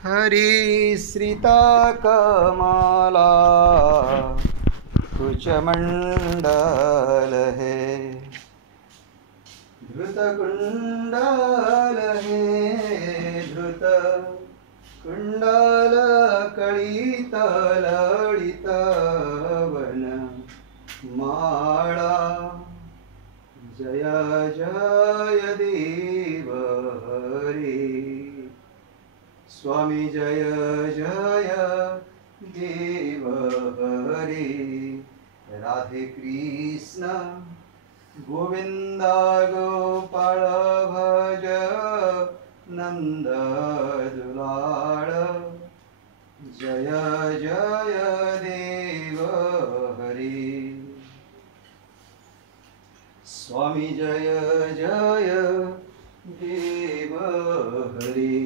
हरिश्रिता कमाला कुचमंडल है, धृत कुंडल है, धृत कुंडल कलित ललित वन माला। जय जय देव हरि स्वामी, जय जय देव हरि। राधे कृष्ण गोविंदा गोपाल भज नंद दुलाल। जय जय देव हरि स्वामी, जय जय देव हरि।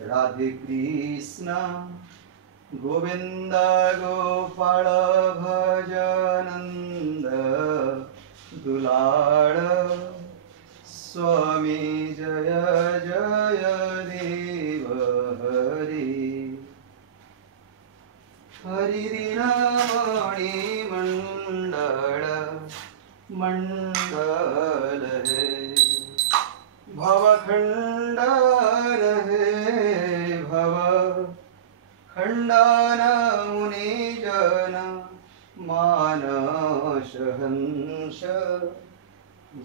राधे कृष्ण गोविंदा गोपाल भज नंद दुलाल। स्वामी, जय जय देव हरि। हरिदीनामणि मंडल मंडल है, भवखंडन है, भव खंडन मुनि जन मानस हंस।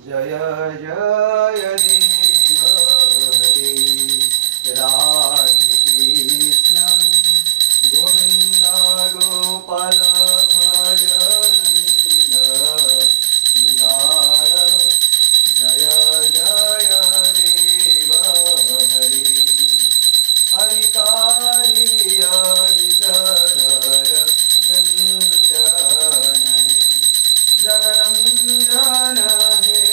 जय जय देव हरि। राधे कृष्ण गोविंदा गोपाल भज नंद दुलाल। जय जय देव हरि। हरि कालिया विसरर रंजन है, जनरंजन है,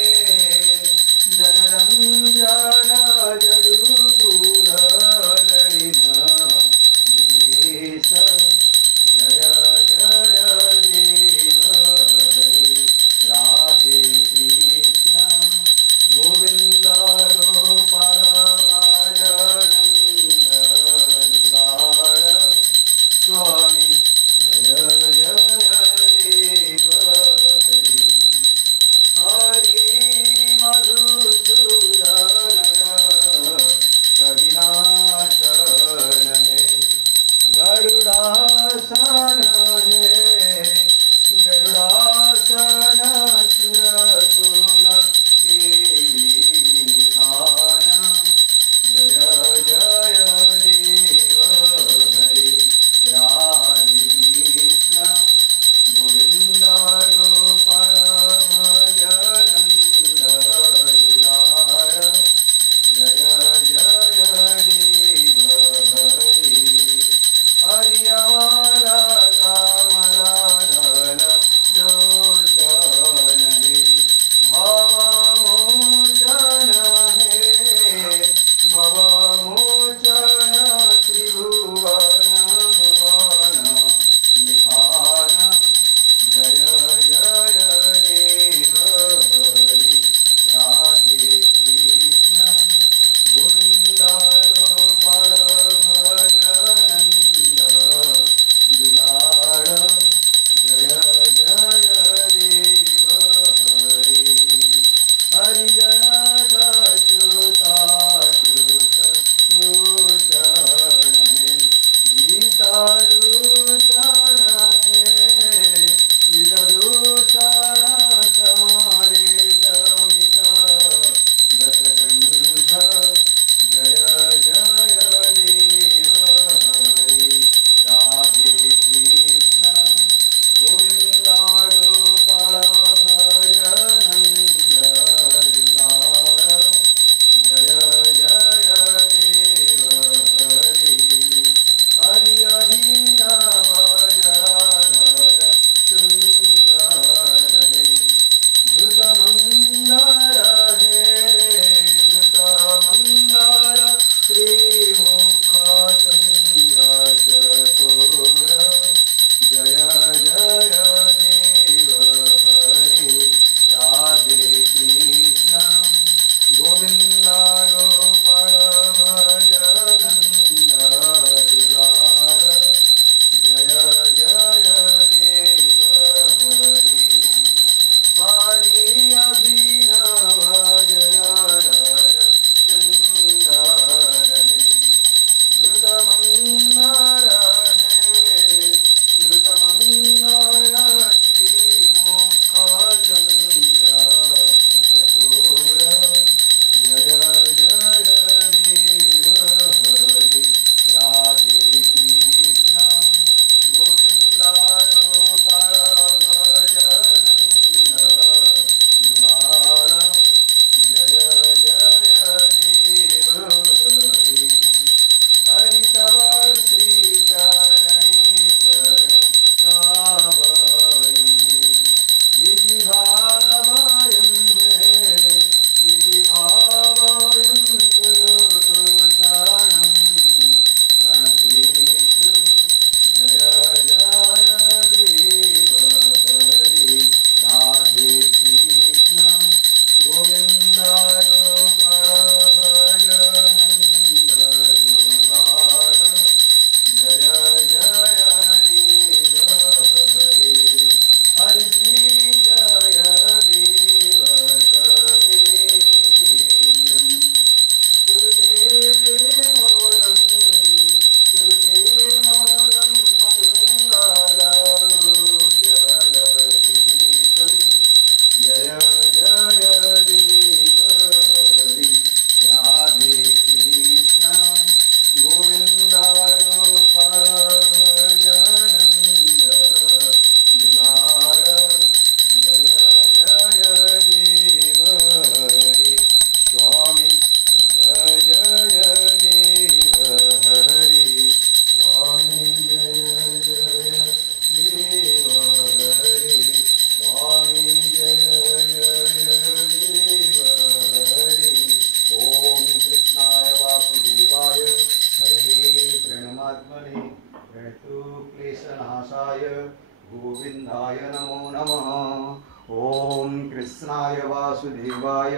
वासुदेवाय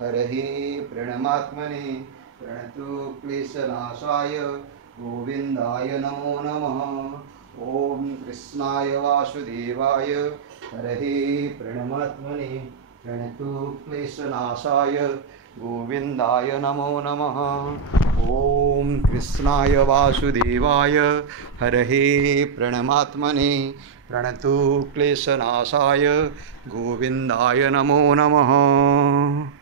हरहि प्रणमात्मने प्रणतु क्लेशनाशाय गोविन्दाय नमो नमः। ॐ कृष्णाय वासुदेवाय हरहि प्रणमात्मने प्रणतु क्लेशनाशाय गोविन्दाय नमो नमः। ॐ कृष्णाय वासुदेवाय हरहि प्रणमात्मने प्रणतु क्लेशनाशाय गोविन्दाय नमो नमः।